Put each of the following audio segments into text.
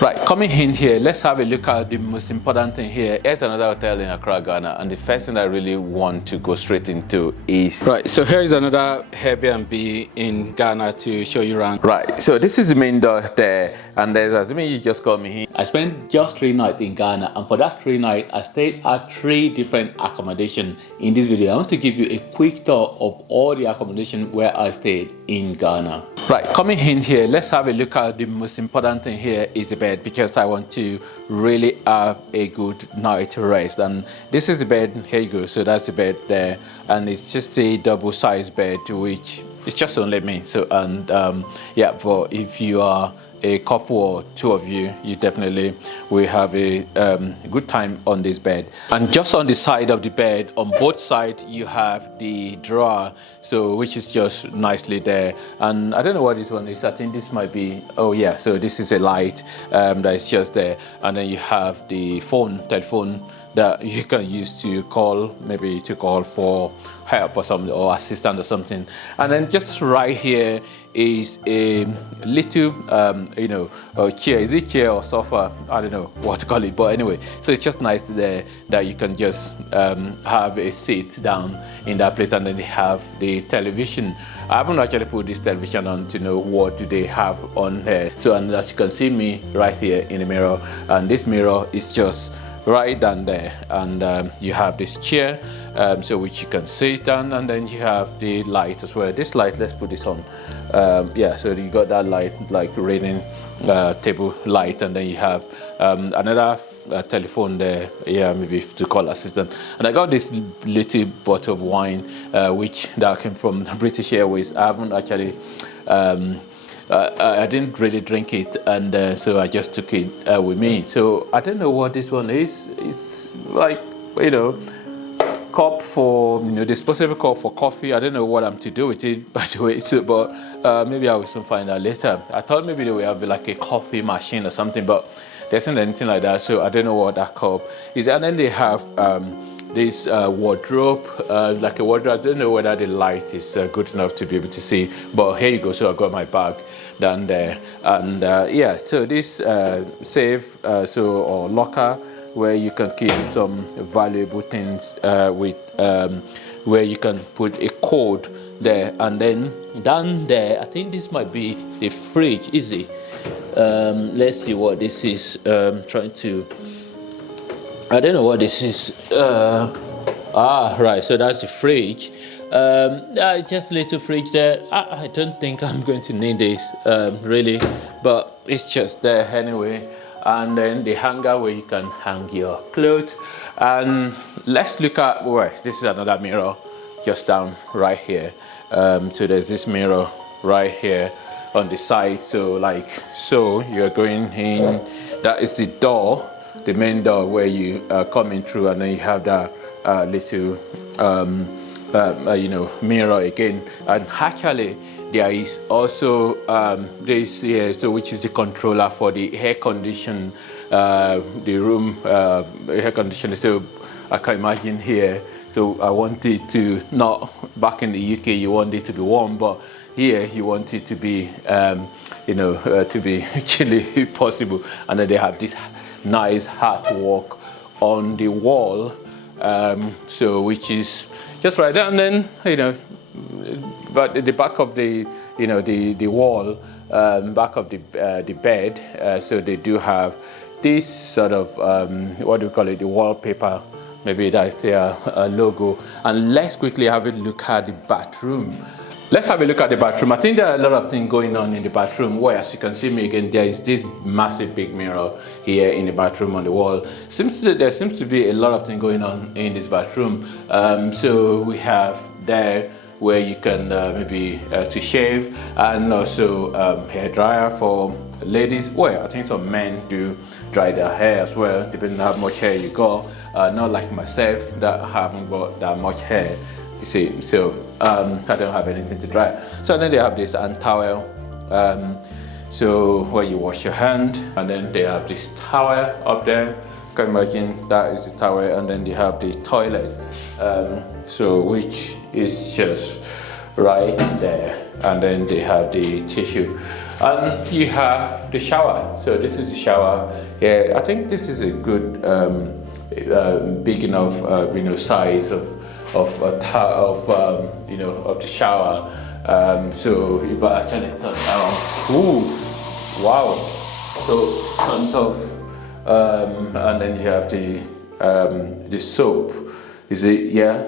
Right, coming in here, let's have a look at the most important thing here. Here's another hotel in Accra, Ghana, and the first thing I really want to go straight into is right. So here is another Airbnb in Ghana to show you around. Right, so this is the main door there, and there's, assuming you just called me here. I spent just 3 nights in Ghana, and for that 3 nights, I stayed at 3 different accommodations. In this video, I want to give you a quick tour of all the accommodation where I stayed in Ghana. Right, coming in here, let's have a look at the most important thing here is the bed, because I want to really have a good night rest. And this is the bed. Here you go. So that's the bed there, and it's just a double-sized bed, which it's just only me. So and yeah, but if you are a couple or 2 of you, you definitely will have a good time on this bed. And just on the side of the bed, on both sides, you have the drawer, so which is just nicely there. And I don't know what this one is. I think this might be, oh yeah, so this is a light that is just there. And then you have the telephone that you can use to call, maybe to call for help or something, or assistant or something. And then just right here is a little chair. Is it chair or sofa? I don't know what to call it, but anyway, so it's just nice there that you can just have a seat down in that place. And then they have the television. I haven't actually put this television on to know what do they have on here. So, and as you can see me right here in the mirror, and this mirror is just right down there, and you have this chair, so which you can sit down, and then you have the light as well. This light, let's put this on. Yeah, so you got that light, like reading table light, and then you have another telephone there, yeah, maybe to call assistant. And I got this little bottle of wine, which that came from British Airways. I haven't actually I didn't really drink it, and so I just took it with me. So I don't know what this one is. It's like, cup for, disposable cup for coffee. I don't know what I'm to do with it, by the way. So, but maybe I will soon find out later. I thought maybe they will have like a coffee machine or something, but there isn't anything like that. So I don't know what that cup is. And then they have this wardrobe, like a wardrobe. I don't know whether the light is good enough to be able to see, but here you go. So I got my bag down there, and yeah, so this safe or locker where you can keep some valuable things with where you can put a code there. And then down there, I think this might be the fridge. Is it? Let's see what this is. Trying to, I don't know what this is. Right, so that's the fridge. Just a little fridge there. I don't think I'm going to need this really, but it's just there anyway. And then the hanger where you can hang your clothes. And let's look at, this is another mirror just down right here. So there's this mirror right here on the side. So you're going in, that is the door, the main door where you are coming through, and then you have that little mirror again. And actually there is also this here, so which is the controller for the air condition, the room air conditioner. So I can imagine here, so I want it to, not back in the UK you want it to be warm, but here you want it to be to be chilly if possible. And then they have this nice artwork on the wall, so which is just right there. And then but at the back of the the wall, back of the bed, so they do have this sort of what do we call it, the wallpaper, maybe that's their logo. And let's quickly have a look at the bathroom. Let's have a look at the bathroom. I think there are a lot of things going on in the bathroom, where, as you can see me again, there is this massive big mirror here in the bathroom on the wall. There seems to be a lot of things going on in this bathroom. So we have there where you can maybe to shave, and also hair dryer for ladies. Well, I think some men do dry their hair as well, depending on how much hair you got. Not like myself that haven't got that much hair, you see. So I don't have anything to dry. So then they have this hand towel, so where you wash your hand, and then they have this towel up there. You can imagine that is the towel, and then they have the toilet, so which is just right there, and then they have the tissue. And you have the shower. So this is the shower. Yeah, I think this is a good, big enough, size of the shower. So if I actually turn down, ooh, wow. So on top, and then you have the soap. Is it, yeah,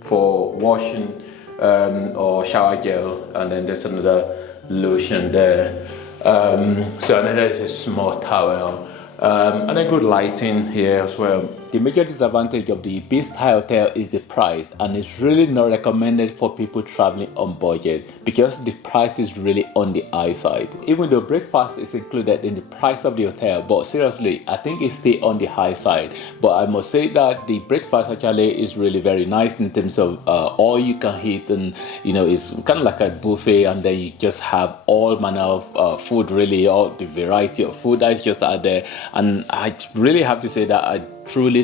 for washing or shower gel, and then there's another lotion there. So and then there's a small towel, and a good lighting here as well. The major disadvantage of the B-style hotel is the price, and it's really not recommended for people traveling on budget because the price is really on the high side. Even though breakfast is included in the price of the hotel, but seriously, I think it's still on the high side. But I must say that the breakfast actually is really very nice in terms of all you can eat, and it's kind of like a buffet, and then you just have all manner of food, really, all the variety of food that is just out there. And I really have to say that I truly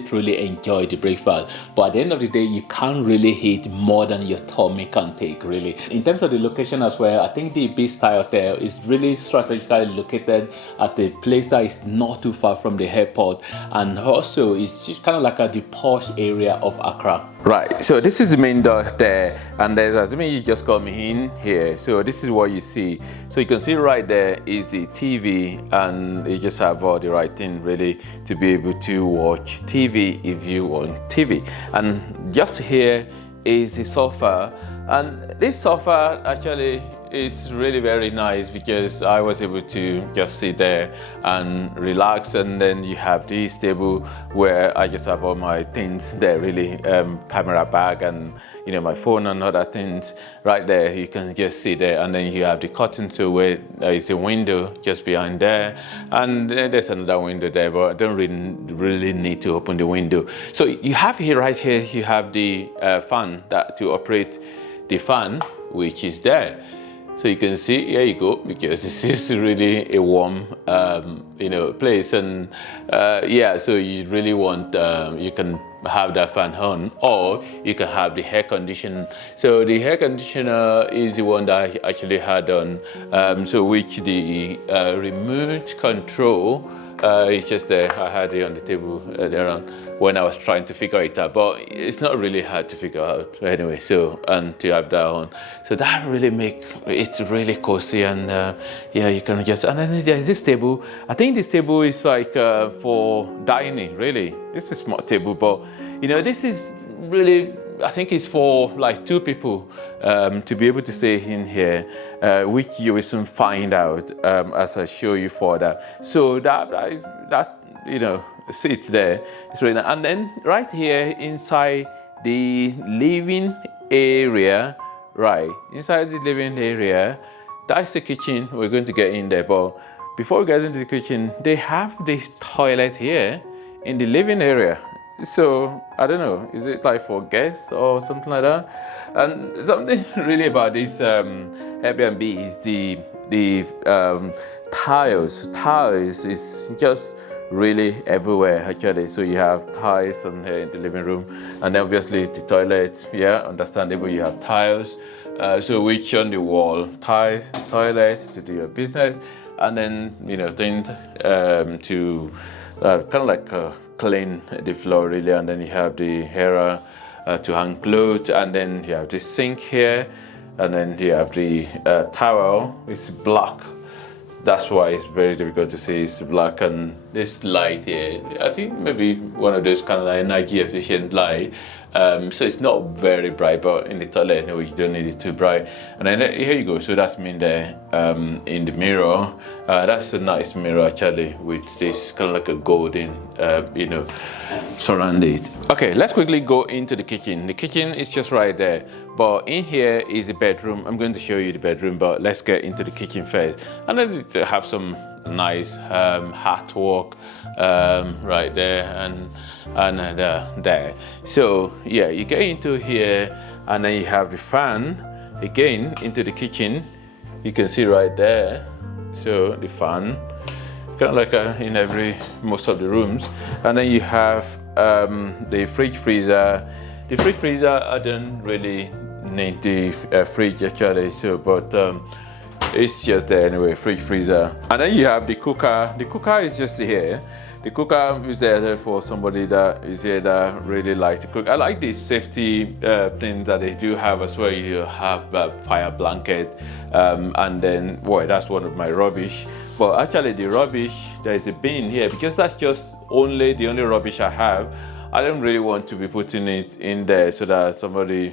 enjoy the breakfast, but at the end of the day you can't really eat more than your tummy can take, really. In terms of the location as well, I think the B-style hotel is really strategically located at a place that is not too far from the airport, and also it's just kind of like the posh area of Accra. Right, so this is the main door there, and there's, assuming you just come in here, so this is what you see. So you can see right there is the TV, and you just have all the right thing really to be able to watch TV if you want TV. And just here is the sofa, and this sofa actually is really very nice because I was able to just sit there and relax. And then you have this table where I just have all my things there, really, camera bag and my phone and other things right there. You can just sit there, and then you have the curtain to where there is a window just behind there, and then there's another window there, but I don't really need to open the window. So you have here, right here, you have the fan that to operate the fan, which is there. So you can see, here you go, because this is really a warm, place, and yeah, so you really want, you can have that fan on, or you can have the air conditioner. So the air conditioner is the one that I actually had on, so which the remote control it's just there. I had it on the table there on when I was trying to figure it out, but it's not really hard to figure out anyway. So, and to have that on, so that really make it's really cozy, and yeah, you can just, and then there's this table. I think this table is like for dining, really. It's a small table, but this is really, I think it's for like 2 people to be able to stay in here, which you will soon find out as I show you further. So that seat there is right now. And then right here inside the living area, right inside the living area, that's the kitchen. We're going to get in there, but before we get into the kitchen, they have this toilet here in the living area. So I don't know, is it like for guests or something like that? And something really about this Airbnb is the tiles. Tiles is just really everywhere actually. So you have tiles on here in the living room, and then obviously the toilet. Yeah, understandable. You have tiles. So which on the wall, tiles, toilet to do your business, and then things to kind of like clean the floor really, and then you have the hair to hang clothes, and then you have the sink here, and then you have the towel. It's black, that's why it's very difficult to see. It's black, and this light here, I think maybe one of those kind of like energy efficient light. So it's not very bright, but in the toilet, no, you don't need it too bright. And then here you go. So that's me there in the mirror. That's a nice mirror actually, with this kind of like a golden, surrounded. Okay, let's quickly go into the kitchen. The kitchen is just right there, but in here is a bedroom. I'm going to show you the bedroom, but let's get into the kitchen first. And then have some nice artwork right there and there. So yeah, you get into here, and then you have the fan again into the kitchen. You can see right there. So the fan, kind of like in most of the rooms, and then you have the fridge freezer. The fridge freezer, I don't really need the fridge actually. So, but it's just there anyway, fridge, freezer. And then you have the cooker. The cooker is just here. The cooker is there for somebody that is here that really likes to cook. I like the safety things that they do have as well. You have a fire blanket, and then, boy, that's one of my rubbish. But actually the rubbish, there is a bin here because that's just the only rubbish I have. I don't really want to be putting it in there so that somebody,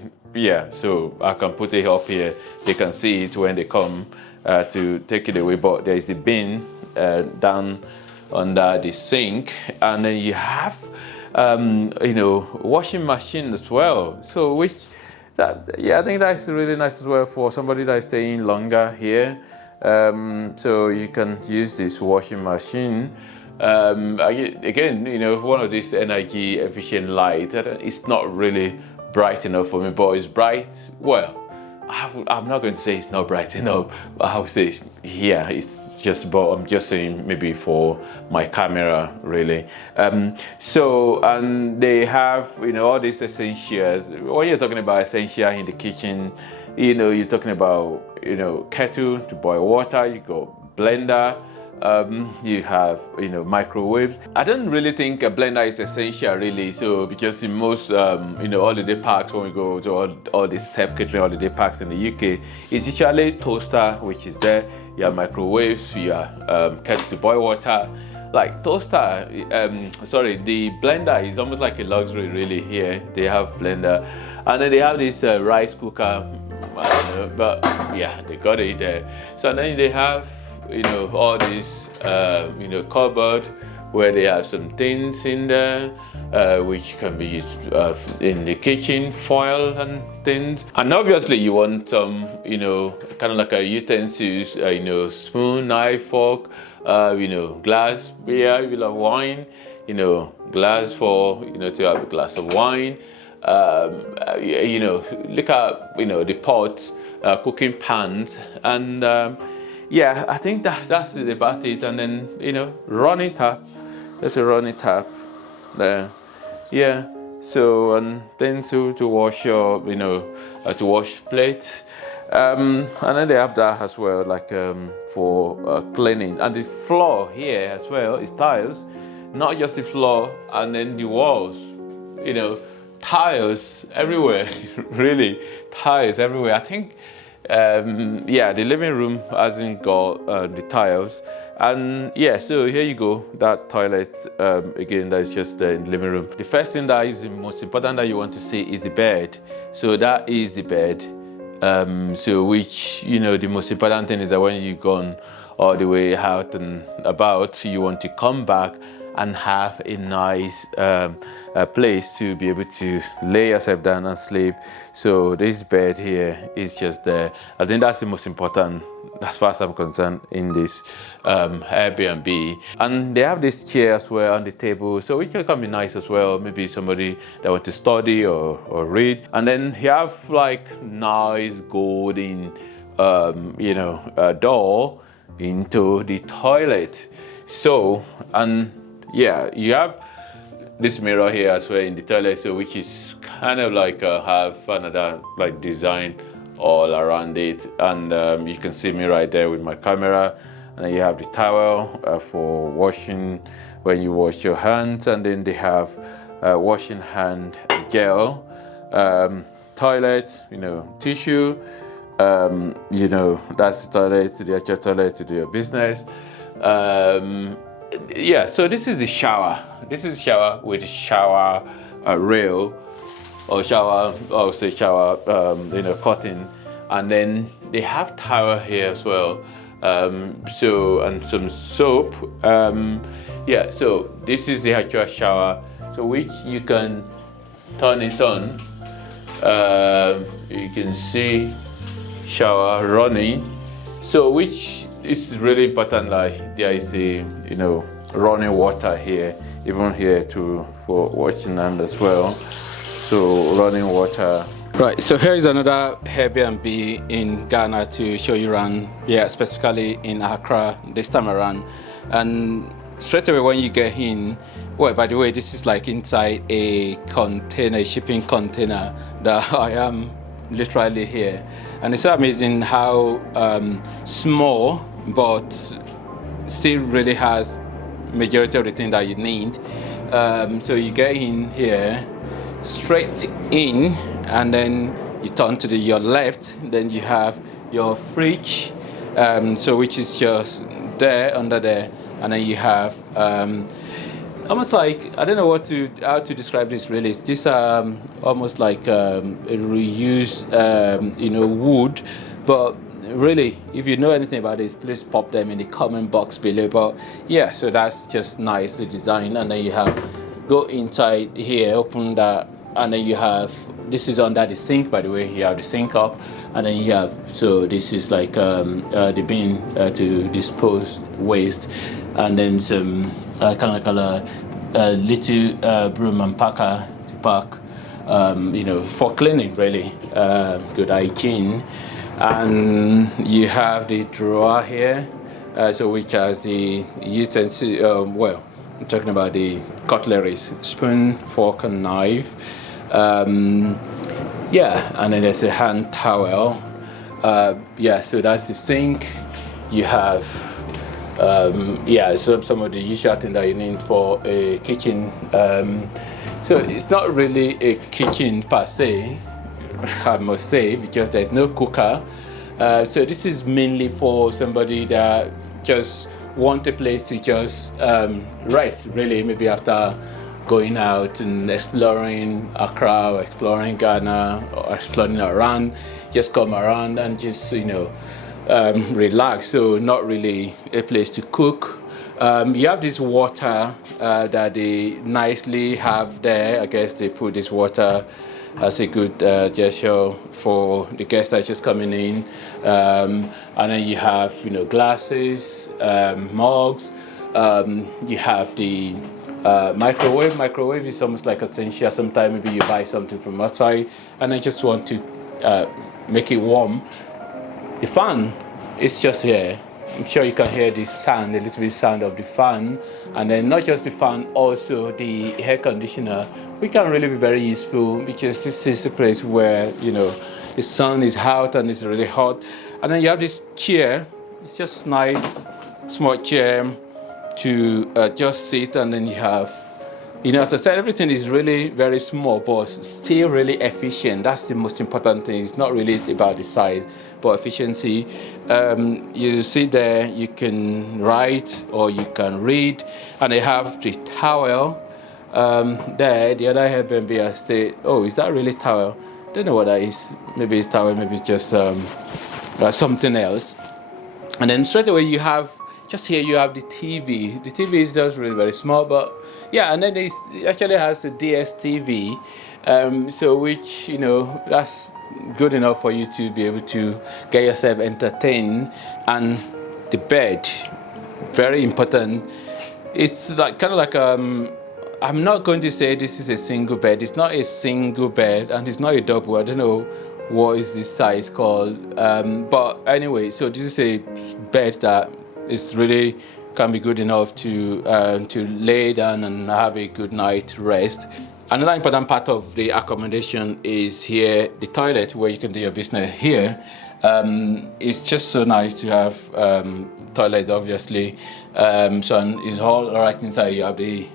so I can put it up here. They can see it when they come to take it away. But there is the bin down under the sink, and then you have washing machine as well. So I think that's really nice as well for somebody that is staying longer here. So you can use this washing machine. Again, one of these energy efficient light. It's not really bright enough for me, but it's bright. Well, I'm not going to say it's not bright enough. I would say, it's just, but I'm just saying maybe for my camera, really. And they have, all these essentials. When you're talking about essential in the kitchen, you're talking about, kettle to boil water. You got blender. You have, microwaves. I don't really think a blender is essential, really. So because in most, holiday parks, when we go to all these self-catering holiday parks in the UK, it's usually toaster, which is there. You have microwaves, you have kettle to boil water. Like toaster, the blender is almost like a luxury, really. Here they have blender, and then they have this rice cooker. I don't know, but they got it there. So then they have, all this, cupboard where they have some things in there, which can be used in the kitchen, foil and things. And obviously you want some, kind of like a utensils, spoon, knife, fork, glass, beer, if you love wine, glass for, to have a glass of wine. Look at, the pots, cooking pans, and I think that's about it. And then, running tap. There's a running tap there. So, and then to wash your, to wash plates. And then they have that as well, like for cleaning. And the floor here as well is tiles, not just the floor, and then the walls, tiles everywhere, really, tiles everywhere. I think, the living room hasn't got the tiles. And so here you go, that toilet, again, that's just the living room. The first thing that is the most important that you want to see is the bed. So that is the bed. So which, the most important thing is that when you've gone all the way out and about, you want to come back and have a nice place to be able to lay yourself down and sleep. So this bed here is just there. I think that's the most important, as far as I'm concerned, in this Airbnb. And they have this chair as well on the table, so it can be nice as well. Maybe somebody that wants to study or read. And then you have like nice golden, door into the toilet. So, and you have this mirror here as well in the toilet, so which is kind of like have another like design all around it. And you can see me right there with my camera. And then you have the towel for washing when you wash your hands. And then they have washing hand gel, toilet, tissue. That's the toilet, the actual toilet to do your business. So this is the shower. This is shower with shower rail or shower, curtain. And then they have towel here as well. And some soap. So this is the actual shower. So which you can turn it on. You can see shower running. So which is really important, like there is a running water here, even here for washing hand as well. So running water. Right, so here is another Airbnb in Ghana to show you around, specifically in Accra this time around. And straight away when you get in, well, by the way, this is like inside a container, a shipping container that I am literally here. And it's so amazing how small, but still really has majority of the thing that you need. So you get in here, straight in, and then you turn to your left, then you have your fridge, so which is just there, under there, and then you have almost like, I don't know how to describe this really. It's this almost like a reused wood, but really, if you know anything about this, please pop them in the comment box below. But yeah, so that's just nicely designed. And then you have, go inside here, open that, and then you have, this is under the sink, by the way. You have the sink up, and then you have, so this is like the bin to dispose waste, and then some kind of like a little broom and packer to pack, for cleaning, really. Good hygiene. And you have the drawer here, so which has the utensil, well, I'm talking about the cutleries, spoon, fork and knife. Yeah, and then there's a hand towel. Yeah, so that's the sink. You have yeah, so some of the usual things that you need for a kitchen. So it's not really a kitchen per se, I must say, because there's no cooker. So this is mainly for somebody that just want a place to just rest, really, maybe after going out and exploring Accra or exploring Ghana or exploring around, just come around and just relax. So not really a place to cook. You have this water that they nicely have there. I guess they put this water as a good gesture for the guests that's just coming in. And then you have glasses, mugs. You have the microwave. Microwave is almost like essential. Sometimes maybe you buy something from outside and I just want to make it warm. The fan is just here. I'm sure you can hear the sound, a little bit sound of the fan, and then not just the fan, also the air conditioner, which can really be very useful because this is a place where the sun is out and it's really hot. And then you have this chair. It's just nice, small chair to just sit, and then you have, as I said, everything is really very small, but still really efficient. That's the most important thing. It's not really about the size, but efficiency. You sit there, you can write or you can read, and they have the towel there. The other Airbnb I stayed. Oh, is that really towel? Don't know what that is. Maybe it's towel. Maybe it's just something else. And then straight away you have, just here you have the TV. The TV is just really very small, but yeah. And then it actually has a DSTV, so which that's good enough for you to be able to get yourself entertained. And the bed, very important. It's like kind of like I'm not going to say this is a single bed. It's not a single bed, and it's not a double. I don't know what is this size called, but anyway, so this is a bed that is really can be good enough to lay down and have a good night rest. Another important part of the accommodation is here, the toilet, where you can do your business here. It's just so nice to have toilet, obviously. So it's all right inside. You have the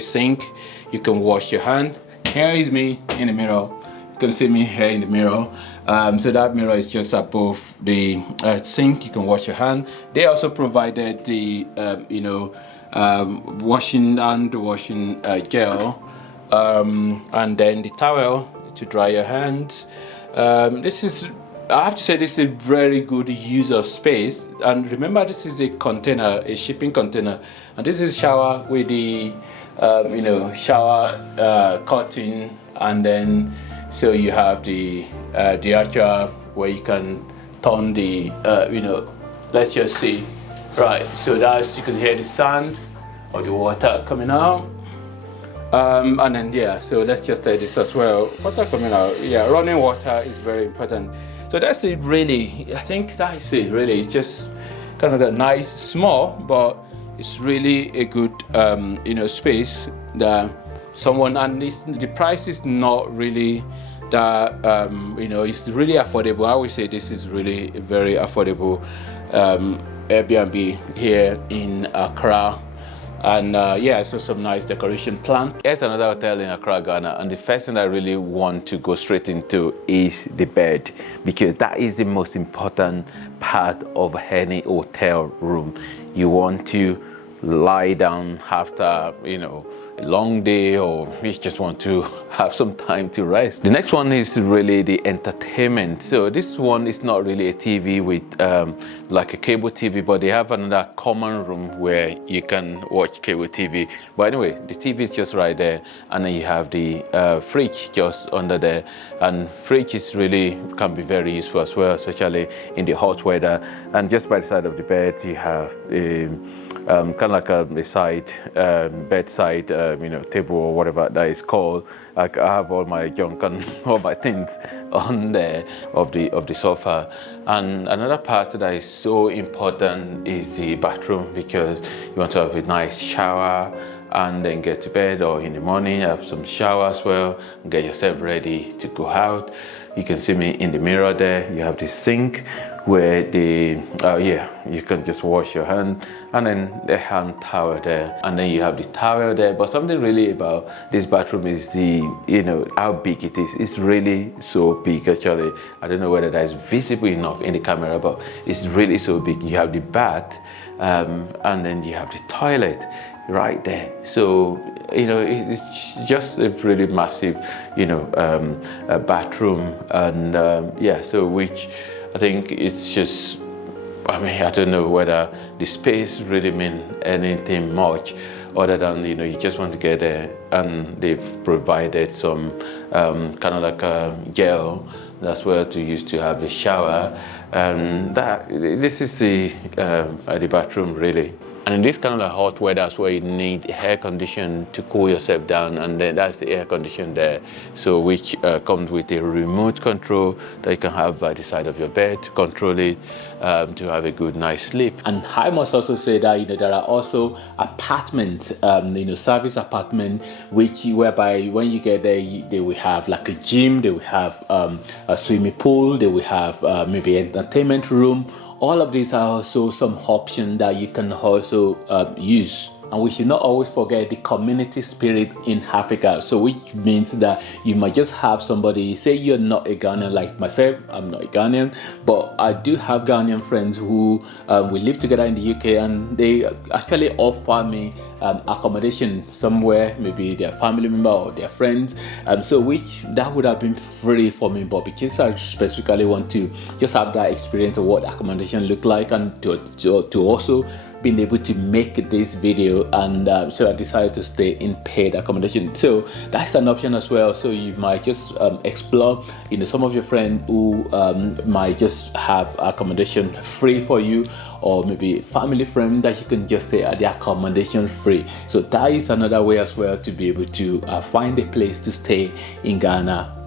sink. You can wash your hand. Here is me in the mirror. You can see me here in the mirror. So that mirror is just above the sink. You can wash your hand. They also provided the washing gel. And then the towel to dry your hands. This is, I have to say, this is a very good use of space. And remember, this is a container, a shipping container, and this is shower with the shower curtain, and then so you have the actual where you can turn the let's just see, right? So that's, you can hear the sound of the water coming out. And then yeah, so let's just say this as well. Water coming out, yeah, running water is very important. So that's it really. I think that is it really. It's just kind of a nice, small, but it's really a good space that someone, and the price is not really that you know, it's really affordable. I would say this is really very affordable Airbnb here in Accra. And yeah, so some nice decoration plan. Here's another hotel in Accra, Ghana, and the first thing I really want to go straight into is the bed, because that is the most important part of any hotel room. You want to lie down after, you know, a long day, or you just want to have some time to rest. The next one is really the entertainment. So this one is not really a TV with like a cable TV, but they have another common room where you can watch cable TV. But anyway, the TV is just right there, and then you have the fridge just under there, and fridge is really can be very useful as well, especially in the hot weather. And just by the side of the bed you have kind of like a side bedside you know, table or whatever that is called. I have all my junk and all my things on there of the sofa. And another part that is so important is the bathroom, because you want to have a nice shower and then get to bed, or in the morning have some shower as well and get yourself ready to go out. You can see me in the mirror there. You have the sink where the yeah, you can just wash your hand, and then the hand towel there, and then you have the towel there. But something really about this bathroom is the, you know, how big it is. It's really so big actually. I don't know whether that is visible enough in the camera, but it's really so big. You have the bath and then you have the toilet right there. So, you know, it's just a really massive, you know, bathroom. And yeah, so which I think it's just, I mean, I don't know whether the space really mean anything much other than, you know, you just want to get there, and they've provided some kind of like a gel that's where to use to have the shower. And that this is the bathroom really. And in this kind of like hot weather, that's where you need air condition to cool yourself down, and then that's the air condition there. So which comes with a remote control that you can have by the side of your bed to control it, to have a good night's sleep. And I must also say that, you know, there are also apartments, you know, service apartment, which whereby when you get there, they will have like a gym, they will have a swimming pool, they will have maybe entertainment room. All of these are also some options that you can also use. And we should not always forget the community spirit in Africa. So which means that you might just have somebody, say you're not a Ghanaian like myself, I'm not a Ghanaian, but I do have Ghanaian friends who we live together in the UK, and they actually offer me accommodation somewhere, maybe their family member or their friends. So which that would have been free for me, but because I specifically want to just have that experience of what accommodation look like, and to also being able to make this video, and so I decided to stay in paid accommodation. So that's an option as well. So you might just explore, you know, some of your friends who might just have accommodation free for you, or maybe family friend that you can just stay at the accommodation free. So that is another way as well to be able to find a place to stay in Ghana